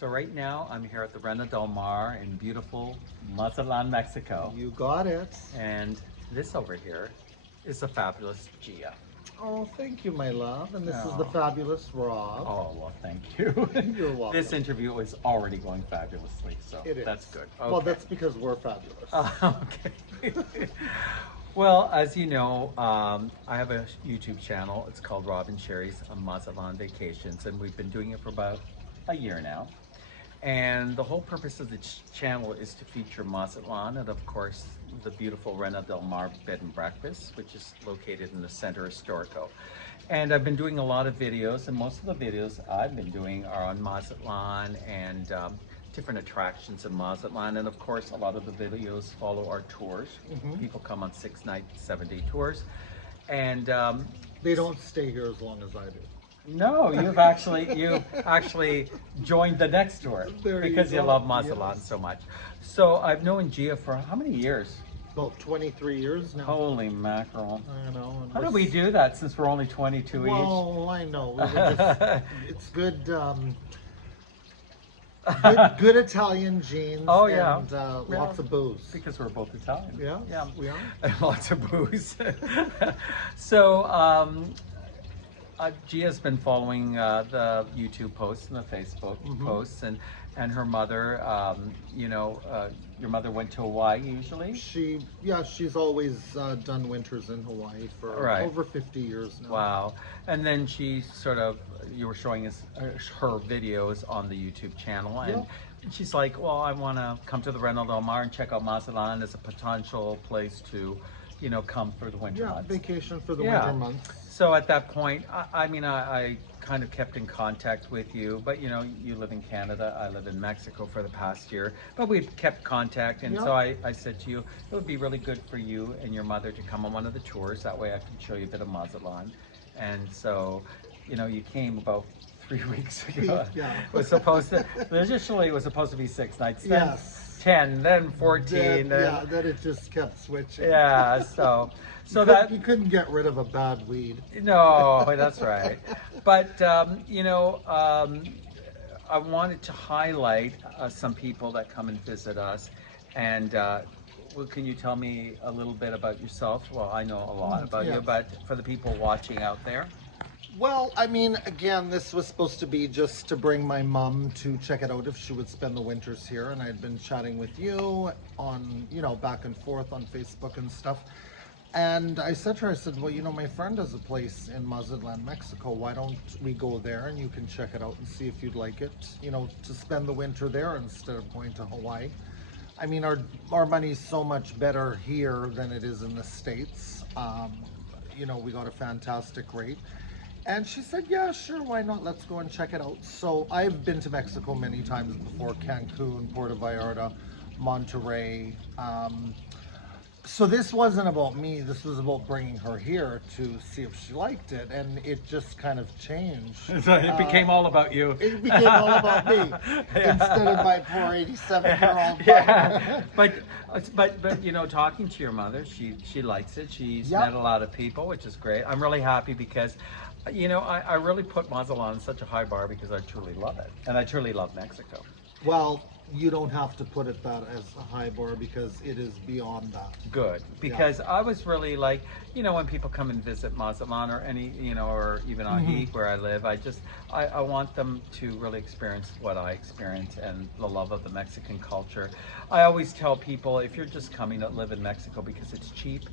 So right now I'm here at the Rena Del Mar in beautiful Mazatlan, Mexico. You got it. And this over here is the fabulous Gia. Oh, thank you, my love. And this is the Oh, fabulous Rob. oh well, thank you. You're welcome. This interview is already going fabulously, so It is. that's good. Well, that's because we're fabulous. Okay. Well, as you know, I have a YouTube channel. It's called Rob and Sherry's Mazatlan Vacations, and we've been doing it for about a year now. And the whole purpose of the channel is to feature Mazatlan and, of course, the beautiful Rena Del Mar Bed and Breakfast, which is located in the Center Historico. And I've been doing a lot of videos, and most of the videos I've been doing are on Mazatlan and different attractions in Mazatlan. And of course, a lot of the videos follow our tours. People come on 6-night, 7-day tours. And They don't stay here as long as I do. no, you've actually joined the next tour because you love Mazatlan so much. So I've known Gia for how many years? About 23 years now. Holy mackerel. I know. and How we're did we do that since we're only 22 each? Well, I know. We were just, it's good, good Italian genes. Oh, yeah. And Yeah. lots of booze. Because we're both Italian. Yeah, we are. Lots of booze. So, Gia's been following the YouTube posts and the Facebook posts, and her mother, your mother went to Hawaii usually? She's always done winters in Hawaii for over 50 years now. Wow. And then she you were showing us her videos on the YouTube channel, and she's like, well, I want to come to the Rena Del Mar and check out Mazatlan as a potential place to, come for the winter months. Vacation for the winter months. So at that point, I kind of kept in contact with you, but you live in Canada, I live in Mexico for the past year, but we've kept contact, and so I said to you, it would be really good for you and your mother to come on one of the tours, that way I can show you a bit of Mazatlan. And so, you came about 3 weeks ago. It was supposed to, initially it was supposed to be 6 nights, then 10, then 14. Then it just kept switching. Yeah, so you couldn't get rid of a bad weed. No, that's right. But I wanted to highlight some people that come and visit us. And can you tell me a little bit about yourself? Well, I know a lot about you, but for the people watching out there. Well, again, this was supposed to be just to bring my mom to check it out if she would spend the winters here. And I'd been chatting with you on, back and forth on Facebook and stuff. And I said to her, well, my friend has a place in Mazatlan, Mexico. Why don't we go there and you can check it out and see if you'd like it, to spend the winter there instead of going to Hawaii. Our money's so much better here than it is in the States. We got a fantastic rate. And she said, yeah, sure, why not? Let's go and check it out. So I've been to Mexico many times before, Cancun, Puerto Vallarta, Monterrey. So this wasn't about me, this was about bringing her here to see if she liked it, and it just kind of changed. So it became all about you. It became all about me, instead of my poor 87-year-old mother. But talking to your mother, she likes it, she's met a lot of people, which is great. I'm really happy because, I really put Mazatlan on such a high bar because I truly love it, and I truly love Mexico. Well, you don't have to put it that as a high bar because it is beyond that. Good, because I was really like, when people come and visit Mazatlan or any, or even Ajic where I live, I want them to really experience what I experience and the love of the Mexican culture. I always tell people, if you're just coming to live in Mexico because it's cheap,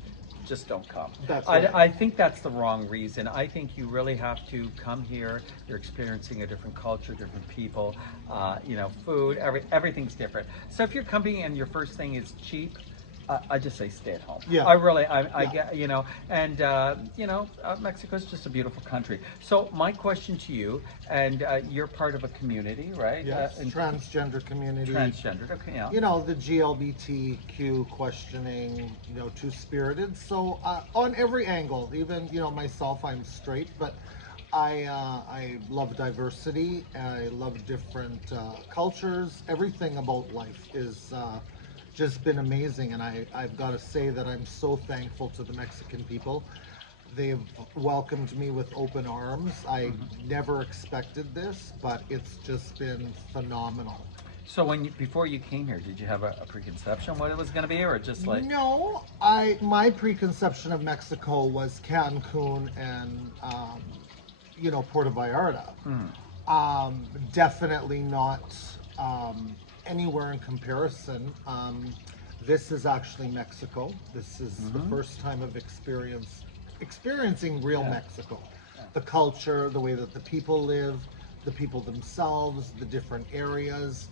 just don't come. That's right. I think that's the wrong reason. I think you really have to come here. You're experiencing a different culture, different people, food, everything's different. So if you're coming and your first thing is cheap, I just say stay at home. Yeah. I get, Mexico's just a beautiful country. So my question to you, and you're part of a community, right? Yes, transgender community. Transgender, okay, yeah. The GLBTQ questioning, two-spirited. So on every angle, even, myself, I'm straight, but I love diversity. I love different cultures. Everything about life is just been amazing, and I've got to say that I'm so thankful to the Mexican people They've welcomed me with open arms. I Mhm. never expected this, but it's just been phenomenal. So before you came here, did you have a preconception what it was going to be, or just like? No, I my preconception of Mexico was Cancun and Puerto Vallarta. Hmm. Definitely not anywhere in comparison. This is actually Mexico. This is the Hmm. first time I've experiencing real Yeah. Mexico. Yeah. The culture, the way that the people live, the people themselves, the different areas,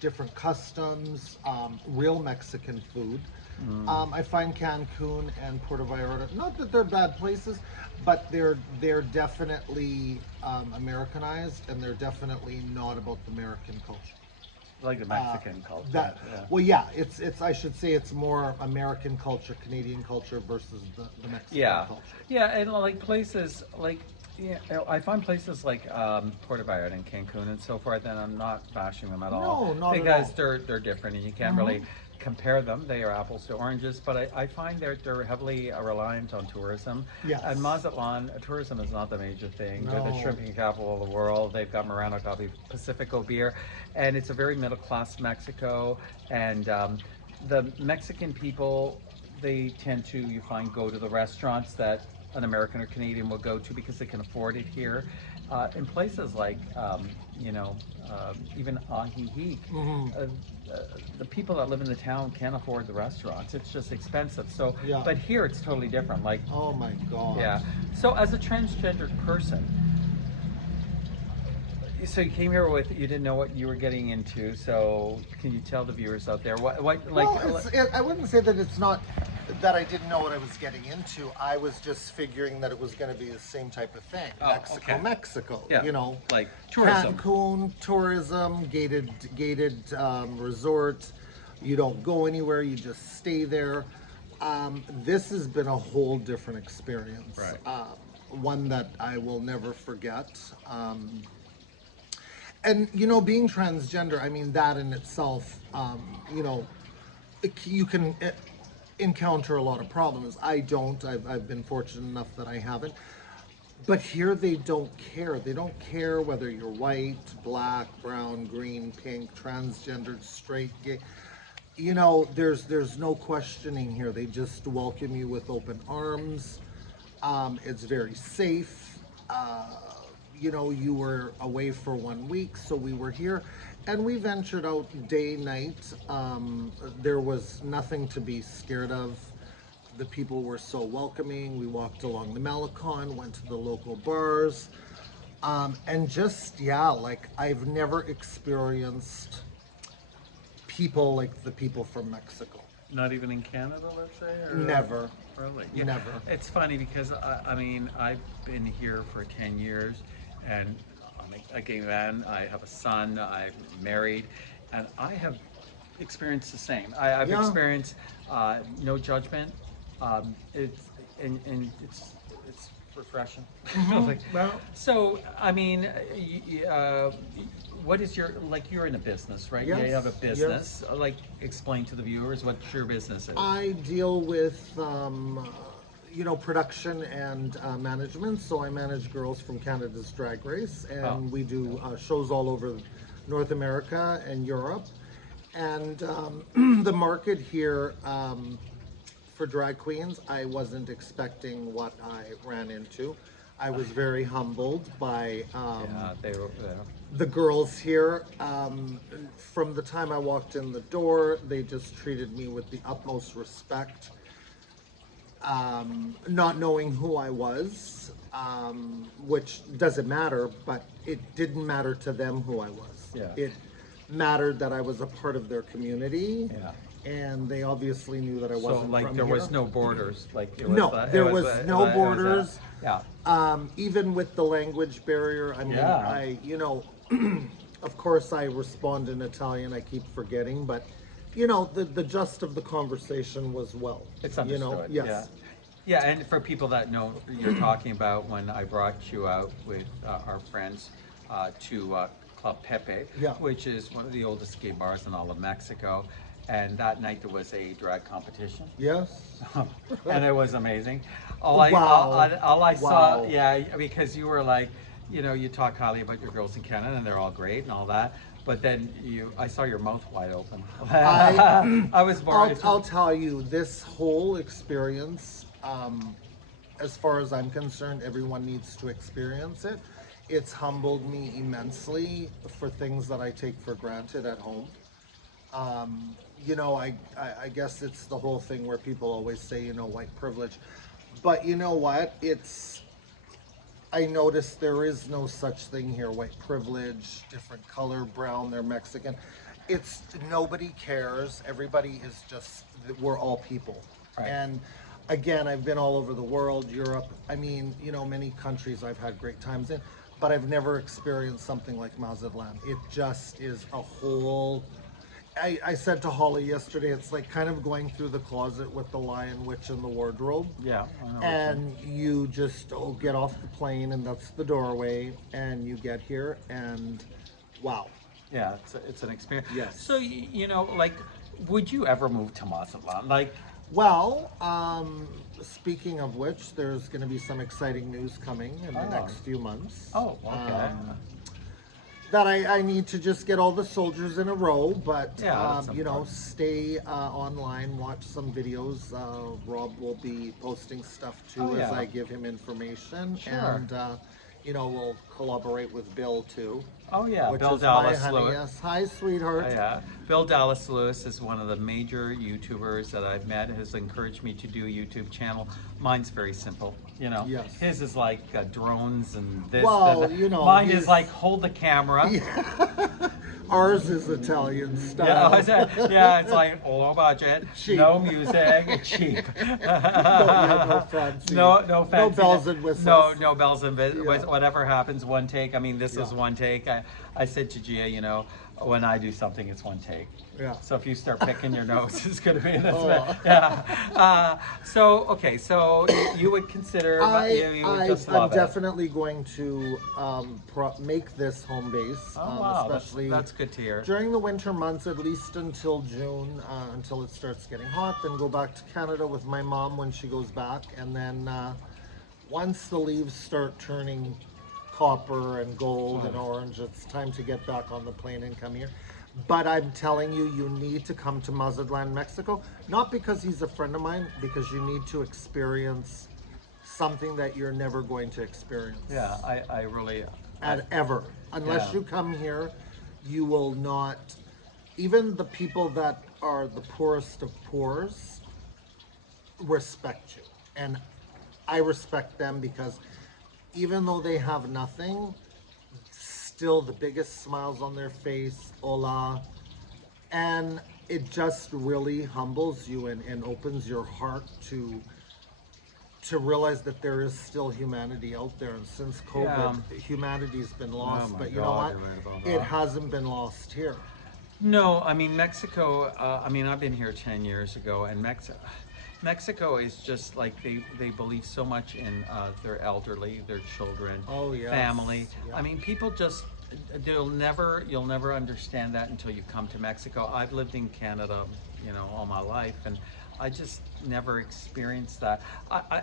different customs, real Mexican food. Mm. I find Cancun and Puerto Vallarta, not that they're bad places, but they're definitely Americanized, and they're definitely not about the American culture. Like the Uh, Mexican culture. that Yeah. well, yeah, it's I should say it's more American culture, Canadian culture versus the Mexican Yeah, culture. yeah, and like places like, yeah, I find places like Puerto Vallarta and Cancun and so forth, and I'm not bashing them at all No, not at because all. they're different and you can't really Hmm. compare them. They are apples to oranges, but I find they're heavily reliant on tourism. And Yes. Mazatlan, tourism is not the major thing. They're the No. shrimping capital of the world. They've got Morano coffee, Pacifico beer, and it's a very middle class Mexico. And the Mexican people, they tend to, you find, go to the restaurants that an American or Canadian will go to because they can afford it here. In places like, even Ajijic, Hmm. uh, uh, the people that live in the town can't afford the restaurants. It's just expensive. So, Yeah. but here it's totally different. Like, Oh my God. yeah. So as a transgendered person, so you came here with, you didn't know what you were getting into. So can you tell the viewers out there what like? Well, I wouldn't say that it's not that I didn't know what I was getting into. I was just figuring that it was going to be the same type of thing. Oh, Mexico, okay. Mexico. Yeah, You know, like tourism. Cancun, tourism, gated resort. You don't go anywhere. You just stay there. This has been a whole different experience. Right. One that I will never forget. And being transgender, I mean, that in itself, you can encounter a lot of problems. I don't. I've been fortunate enough that I haven't. But here they don't care. They don't care whether you're white, black, brown, green, pink, transgendered, straight, gay. There's no questioning here. They just welcome you with open arms. It's very safe. You were away for 1 week, so we were here, and we ventured out day, night. There was nothing to be scared of. The people were so welcoming. We walked along the Malecon, went to the local bars, and just, yeah, like I've never experienced people like the people from Mexico. Not even in Canada, let's say? Or, Never, really? Yeah. never. It's funny because I mean, I've been here for 10 years and I'm a gay man. I have a son. I'm married. And I have experienced the same. I've Yeah. experienced no judgment. It's and it's refreshing. Like, Well, so, I mean, what is your, like, you're in a business, right? You have a yes, business. yes. Like, explain to the viewers what your business is. I deal with, production and management. So I manage girls from Canada's Drag Race, Oh, and we do shows all over North America and Europe. And the market here for drag queens, I wasn't expecting what I ran into. I was very humbled by yeah, they were, the girls here. From the time I walked in the door, they just treated me with the utmost respect, not knowing who I was, which doesn't matter, but it didn't matter to them who I was. Yeah. It mattered that I was a part of their community, yeah. and they obviously knew that I So, wasn't like, from there here. was no borders. Like, it was, No, there was no it was borders. yeah. Even with the language barrier, I mean, Yeah. of course I respond in Italian, I keep forgetting, but, the gist of the conversation was well. It's understood. Yes. Yeah. Yeah, and for people that know you're talking about, when I brought you out with our friends to Club Pepe, Yeah. which is one of the oldest gay bars in all of Mexico, and that night there was a drag competition. Yes. And it was amazing. Wow. All I saw, Wow. yeah, because you were like, you talk highly about your girls in Canada and they're all great and all that, but then I saw your mouth wide open. I I was more. I'll tell you, this whole experience, as far as I'm concerned, everyone needs to experience it. It's humbled me immensely for things that I take for granted at home. I guess it's the whole thing where people always say, white privilege. But you know what? I noticed there is no such thing here. White privilege, different color, brown, they're Mexican. It's nobody cares. Everybody is just, we're all people. Right. And again, I've been all over the world, Europe. I mean, many countries I've had great times in, but I've never experienced something like Mazatlan. It just is a whole. I said to Holly yesterday, it's like kind of going through the closet with the Lion, Witch, and the wardrobe. Yeah, I know what And you just get off the plane, and that's the doorway, and you get here, and wow. yeah, it's an experience. Yes. So like, would you ever move to Mazatlan? Like, Well, speaking of which, there's going to be some exciting news coming in the Oh. next few months. oh, okay. That I need to just get all the soldiers in a row, but Yeah, that's important. stay online, watch some videos. Rob will be posting stuff too Oh, as yeah. I give him information, Sure. and we'll collaborate with Bill too. Oh yeah, Which Bill is my Dallas honey. Lewis. Yes, hi, sweetheart. Yeah, Bill Dallas Lewis is one of the major YouTubers that I've met. Has encouraged me to do a YouTube channel. Mine's very simple, Yes. His is like drones and this. Well, that. Mine is like hold the camera. Ours is Italian style. Yeah, it's like low budget, Cheap. no music, cheap. no fancy. No fancy. No bells and whistles. No bells and whistles. Yeah. Whatever happens, one take. I mean, this is Yeah. one take. I said to Gia, when I do something, it's one take. Yeah. So if you start picking your nose, it's going to be this. Oh. Yeah. So you would consider, you would just I'm love it. definitely going to make this home base, Oh, wow. especially That's good to hear. during the winter months, at least until June, until it starts getting hot. Then go back to Canada with my mom when she goes back, and then once the leaves start turning copper and gold and orange, it's time to get back on the plane and come here. But I'm telling you, you need to come to Mazatlan, Mexico. Not because he's a friend of mine, because you need to experience something that you're never going to experience. Yeah, I really. Ever. Unless Yeah. you come here, you will not. Even the people that are the poorest of poors respect you. And I respect them because even though they have nothing, still the biggest smiles on their face, hola. And it just really humbles you and opens your heart to realize that there is still humanity out there. And since COVID, humanity's been lost. my But you God, know what? you're right about It that. hasn't been lost here. No, I mean Mexico. I've been here 10 years ago, and Mexico is just like they believe so much in their elderly, their children, Oh, yes. family. Yeah. I mean, people just you'll never understand that until you come to Mexico. I've lived in Canada, all my life, and I just never experienced that.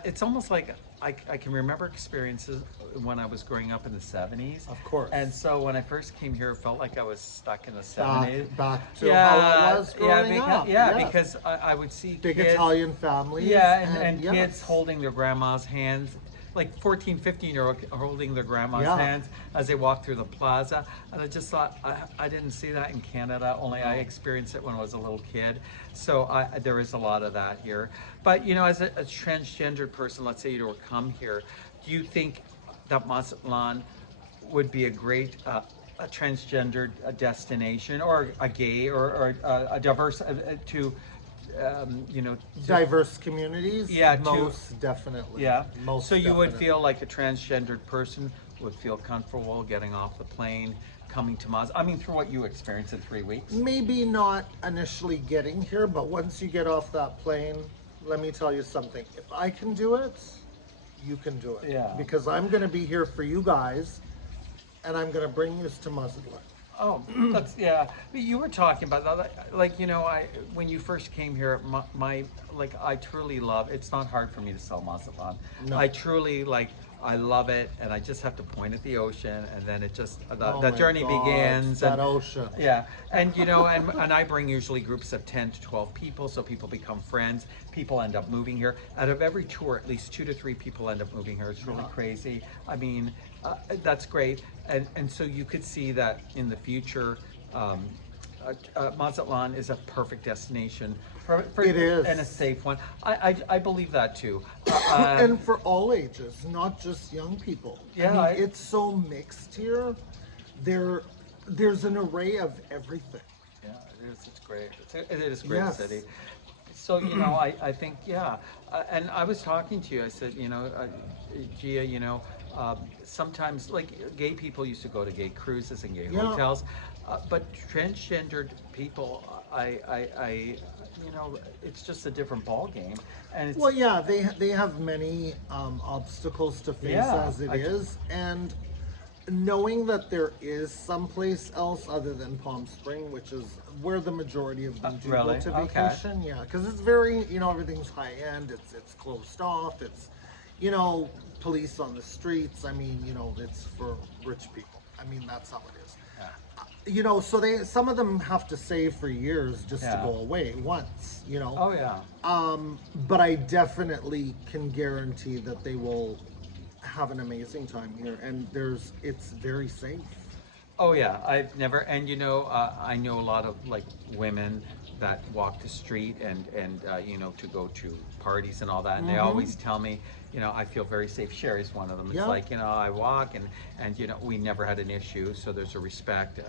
It's almost like I can remember experiences when I was growing up in the 70s. Of course. And so when I first came here, it felt like I was stuck in the 70s. Back to how it was growing up. Yes. Because I would see Big kids, Italian families. and yes. kids holding their grandma's hands, like 14, 15-year-old holding their grandma's Yeah. hands as they walk through the plaza. And I just thought, I didn't see that in Canada, only I experienced it when I was a little kid. So there is a lot of that here. But, as a transgendered person, let's say you were to come here, do you think that Mazatlan would be a great a transgendered destination, or a gay, or a diverse Diverse communities? Yeah, most definitely. Yeah. Most so you would definitely. feel like a transgendered person would feel comfortable getting off the plane, coming to through what you experienced in 3 weeks. Maybe not initially getting here, but once you get off that plane, let me tell you something. If I can do it, you can do it. Yeah. Because I'm going to be here for you guys, and I'm going to bring you to Mazatlan. Oh, that's yeah. But you were talking about that, like you know, I when you first came here, my like I truly love. It's not hard for me to sell Mazatlan. No. I truly like. I love it, and I just have to point at the ocean, and then it just Oh the my journey God, begins, that and ocean. yeah, and you know, and I bring usually groups of 10 to 12 people, so people become friends. People end up moving here. Out of every tour, at least 2 to 3 people end up moving here. It's really Yeah. crazy. I mean, that's great, and so you could see that in the future. Um, Mazatlan is a perfect destination for It and a is. safe one. I believe that too. And for all ages, not just young people. I Yeah, mean, it's so mixed here. There, there's an array of everything. yeah, it is. It's great. It is a great city. Yes. So I think yeah, and I was talking to you. I said Gia, sometimes like gay people used to go to gay cruises and gay Yeah. hotels, but transgendered people, I it's just a different ball game, and it's Well, yeah, they have many obstacles to face yeah, as it is, and knowing that there is someplace else other than Palm Spring, which is where the majority of them do go really to okay. vacation, yeah, because it's very, everything's high end. It's closed off. It's, you know, police on the streets. I mean, it's for rich people. I mean, that's how it is. Yeah. So some of them have to save for years just to Yeah. go away once. Oh yeah. But I definitely can guarantee that they will have an amazing time here, and it's very safe. Oh yeah, I've never, and I know a lot of like women that walk the street and to go to parties and all that, and they Mm-hmm. always tell me, I feel very safe. Sherry's one of them. It's Yeah. like I walk and we never had an issue, so there's a respect,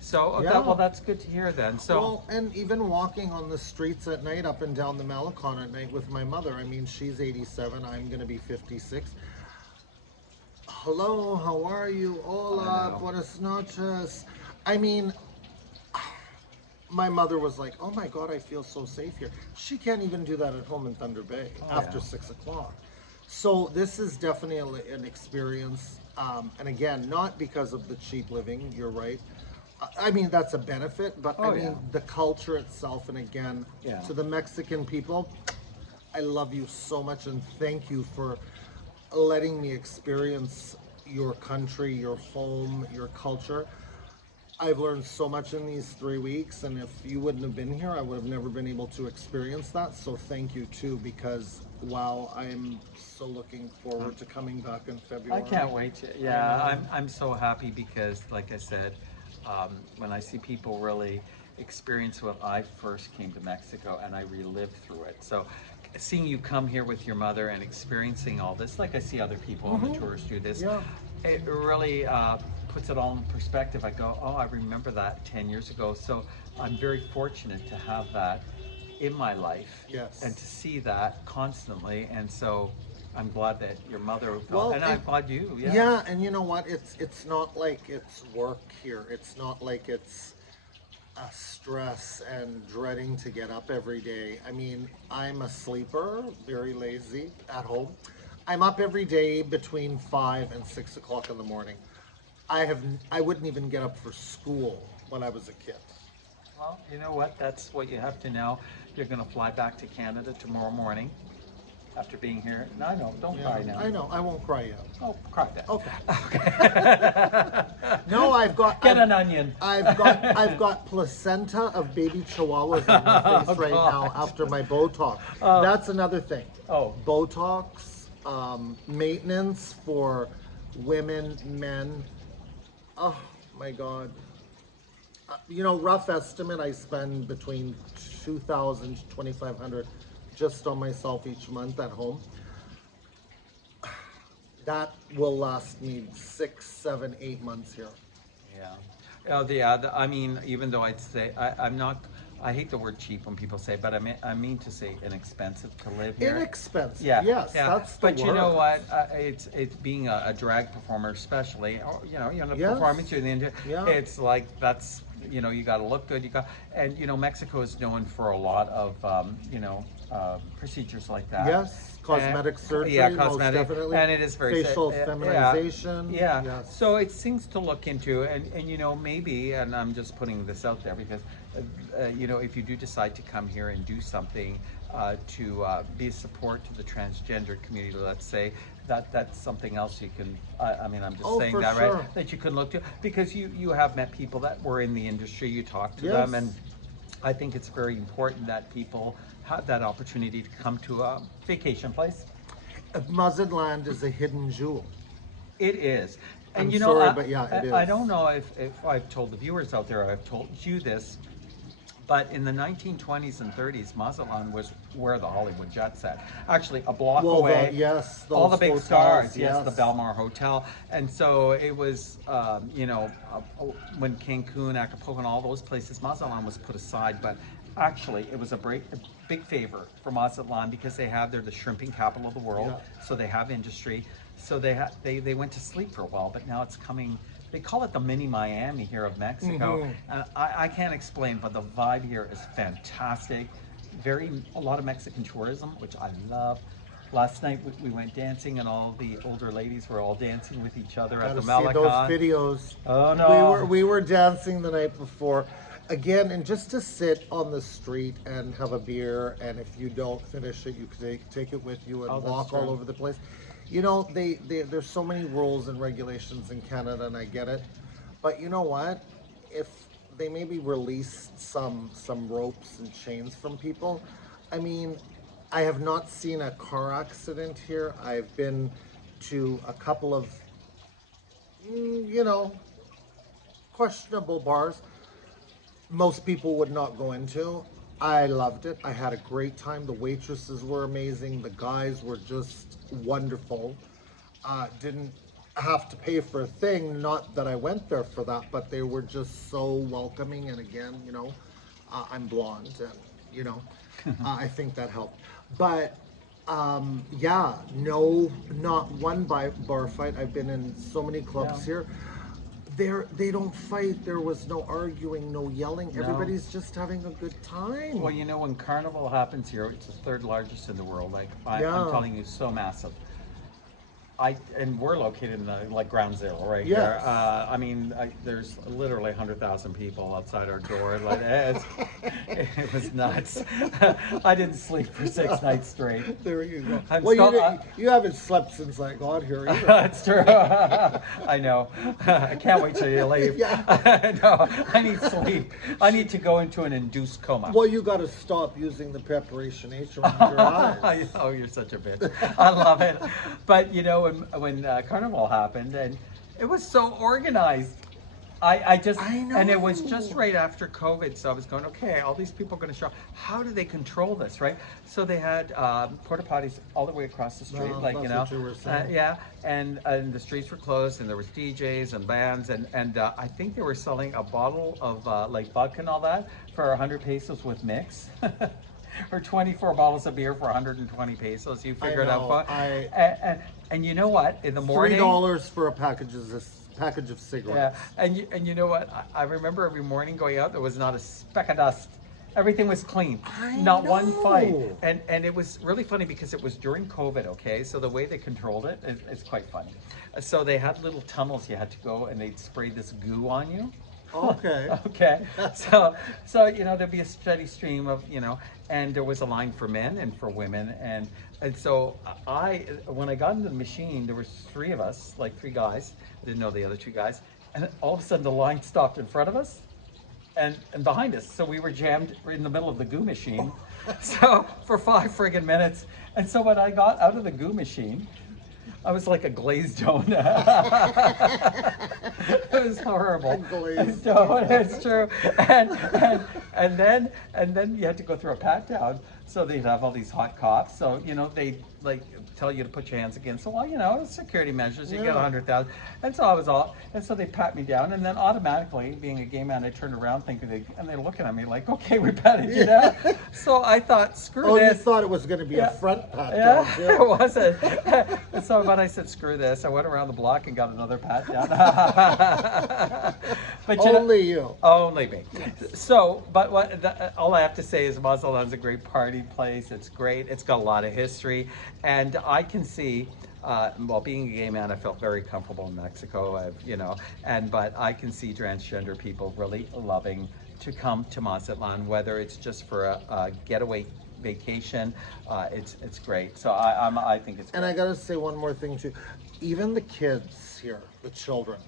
So Yeah. that's good to hear then. So Well, and even walking on the streets at night, up and down the Malecon at night with my mother. I mean, she's 87. I'm gonna be 56. Hello, how are you? I Hola, know. buenas noches. I mean, my mother was like, "Oh my God, I feel so safe here." She can't even do that at home in Thunder Bay Oh, after yeah. 6 o'clock. So this is definitely an experience, and again, not because of the cheap living. You're right. I mean, that's a benefit, but I Oh, mean yeah. the culture itself, and again, Yeah. to the Mexican people, I love you so much, and thank you for letting me experience your country, your home, your culture. I've learned so much in these 3 weeks, and if you wouldn't have been here, I would have never been able to experience that. So thank you too, because wow, I'm so looking forward to coming back in I February. can't wait to. I Yeah, know. I'm so happy because, like I said, when I see people really experience what I first came to Mexico and I relived through it. So, seeing you come here with your mother and experiencing all this, like I see other people on the Mm-hmm. tours do this, Yeah. it really puts it all in perspective. I go, oh, I remember that 10 years ago. So, I'm very fortunate to have that in my life and to Yes. see that constantly. And so I'm glad that your mother felt, Well, and I'm glad you, yeah. yeah, and you know what? It's not like it's work here. It's not like it's a stress and dreading to get up every day. I mean, I'm a sleeper, very lazy at home. I'm up every day between 5 and 6 o'clock in the morning. I wouldn't even get up for school when I was a kid. Well, you know what? That's what you have to know. You're going to fly back to Canada tomorrow morning after being here. No, no, don't Yeah, cry now. I know. I won't cry yet. Oh, cry then. Okay. Okay. No, Get an onion. I've got placenta of baby chihuahuas on my face Oh, right now God. after my Botox. That's another thing. Oh. Botox, maintenance for women, men. Oh my God. Rough estimate, I spend between 2,000 to 2,500 just on myself each month at home. That will last me 6, 7, 8 months here. Yeah. I mean, even though I'd say I'm not. I hate the word cheap when people say, but I mean to say inexpensive to live here. Inexpensive. Yeah, Yes, yeah. that's the But you know word. what? It's being a drag performer, especially, or you're in a Yes. performance, you're in the industry. Yeah. It's like you got to look good. And Mexico is known for a lot of procedures like that. Yes, cosmetic surgery, Yeah, most cosmetic, definitely. and it is very Facial yeah, feminization. yeah. Yes. So it's things to look into, and you know, maybe, and I'm just putting this out there because you know, if you do decide to come here and do something to be a support to the transgender community, let's say, that's something else you can. I mean, I'm just Oh, saying for that, sure. right? That you can look to, because you have met people that were in the industry. You talk to them, Yes. and I think it's very important that people have that opportunity to come to a vacation place. Mazatlan is a hidden jewel. It is. And I'm you know, sorry, but yeah, it I is. don't know if I've told the viewers out there, I've told you this, but in the 1920s and 30s, Mazatlan was where the Hollywood jet set. Actually, a block Well, away, yes, all the those big hotels, stars, yes, the yes. Belmar Hotel. And so it was, you know, when Cancun, Acapulco, and all those places, Mazatlan was put aside. But actually, it was a big favor for Mazatlan because they're the shrimping capital of the world. Yeah. So they have industry. So they went to sleep for a while, but now it's coming. They call it the mini Miami here of Mexico. And I can't explain, but the vibe here is fantastic. A lot of Mexican tourism, which I love. Last night we went dancing, and all the older ladies were all dancing with each other at Gotta the see those Malacan. videos. Oh We no! were dancing the night before. Again, and just to sit on the street and have a beer, and if you don't finish it, you can take it with you and Oh, that's walk all true. over the place. You know, there's so many rules and regulations in Canada, and I get it. But you know what? If they maybe released some ropes and chains from people, I mean, I have not seen a car accident here. I've been to a couple of, you know, questionable bars most people would not go into. I loved it. I had a great time. The waitresses were amazing. The guys were just wonderful. Didn't have to pay for a thing. Not that I went there for that, but they were just so welcoming. And again, you know, I'm blonde, and you know, I think that helped. But yeah, no, not one bar fight. I've been in so many Yeah. clubs here. They don't fight. There was no arguing, no yelling. No. Everybody's just having a good time. Well, you know, when Carnival happens here, it's the third largest in the world. Like I'm Yeah. telling you, so massive. And we're located in the like ground zero right here. Yes. I mean, there's literally 100,000 people outside our door. Like it was nuts. I didn't sleep for 6 nights straight. There you go. I'm Well, still, you haven't slept since I got here either. That's true. I know. I can't wait till you leave. Yeah. No, I need sleep. I need to go into an induced coma. Well, you got to stop using the preparation H around your eyes. Oh, you're such a bitch. I love it. But you know, when Carnival happened, and it was so organized. I just, I and it was know. just right after COVID, so I was going, okay, all these people are going to show up. How do they control this, right? So they had porta potties all the way across the street, Well, like that's you know, what you were saying. yeah, and the streets were closed, and there was DJs and bands, and I think they were selling a bottle of like vodka and all that for 100 pesos with mix. Or 24 bottles of beer for 120 pesos. You figure it out. know, And you know what? In the morning, $3 for a package of yeah, cigarettes. and you know what? I remember every morning going out, there was not a speck of dust. Everything was clean, I not one fight. know. And it was really funny because it was during COVID. Okay, so the way they controlled it, it's quite funny. So they had little tunnels you had to go, and they'd spray this goo on you. Okay. Okay. So you know, there'd be a steady stream of, you know, and there was a line for men and for women, and so when I got into the machine, there was three of us, like three guys. I didn't know the other two guys, and all of a sudden the line stopped in front of us and behind us, so we were jammed in the middle of the goo machine. So for 5 friggin' minutes, and so when I got out of the goo machine, I was like a glazed donut. It was horrible. A glazed donut. It's true. And then you had to go through a pat down. So they'd have all these hot cops. So you know they like tell you to put your hands against. So well, you know, security measures. You get 100,000. And so I was all. And so they pat me down, and then automatically, being a gay man, I turned around thinking and they're looking at me like, okay, we patted you down. So I thought, screw Oh, this. you thought it was going to be a front pat down, Yeah, too. it wasn't. And so, but I said, screw this. I went around the block and got another pat down. But Only you. Only me. So, but all I have to say is Mazatlan's a great party thriving place. It's great. It's got a lot of history, and I can see. Well, being a gay man, I felt very comfortable in Mexico. But I can see transgender people really loving to come to Mazatlan, whether it's just for a getaway vacation. It's great. So I think it's great. And I gotta say one more thing too. Even the kids here, the children,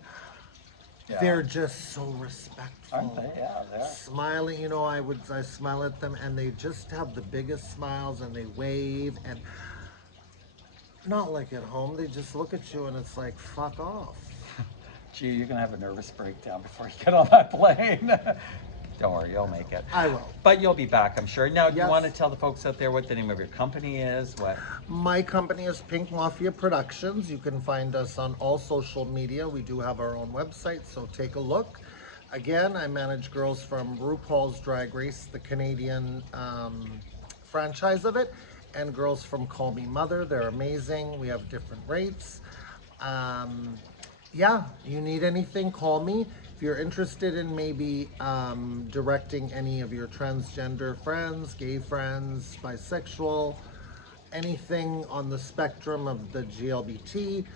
they're just so respectful. Aren't they? Yeah, they are. Smiling, I smile at them and they just have the biggest smiles and they wave and not like at home. They just look at you and it's like, fuck off. Gee, you're gonna have a nervous breakdown before you get on that plane. Don't worry, you'll make it. I will. But you'll be back, I'm sure. Now, do you Yes. want to tell the folks out there what the name of your company is? What? My company is Pink Mafia Productions. You can find us on all social media. We do have our own website, so take a look. Again, I manage girls from RuPaul's Drag Race, the Canadian franchise of it, and girls from Call Me Mother. They're amazing. We have different rates. Yeah, you need anything, call me. If you're interested in maybe directing any of your transgender friends, gay friends, bisexual, anything on the spectrum of the GLBT,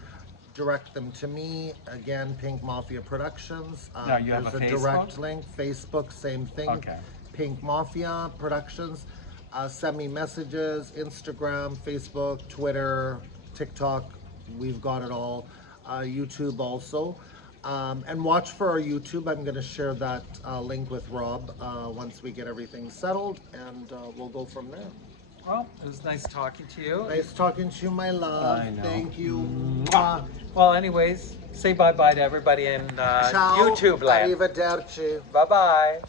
direct them to me. Again, Pink Mafia Productions. Now, you have there's a a Facebook? direct link. Facebook, same thing. Okay. Pink Mafia Productions. Send me messages, Instagram, Facebook, Twitter, TikTok. We've got it all. YouTube also. And watch for our YouTube. I'm going to share that link with Rob once we get everything settled, and we'll go from there. Well, it was nice talking to you. Nice talking to you, my love. I know. Thank you. Mwah. Well, anyways, say bye-bye to everybody in Ciao. YouTube land. Arrivederci. Bye-bye.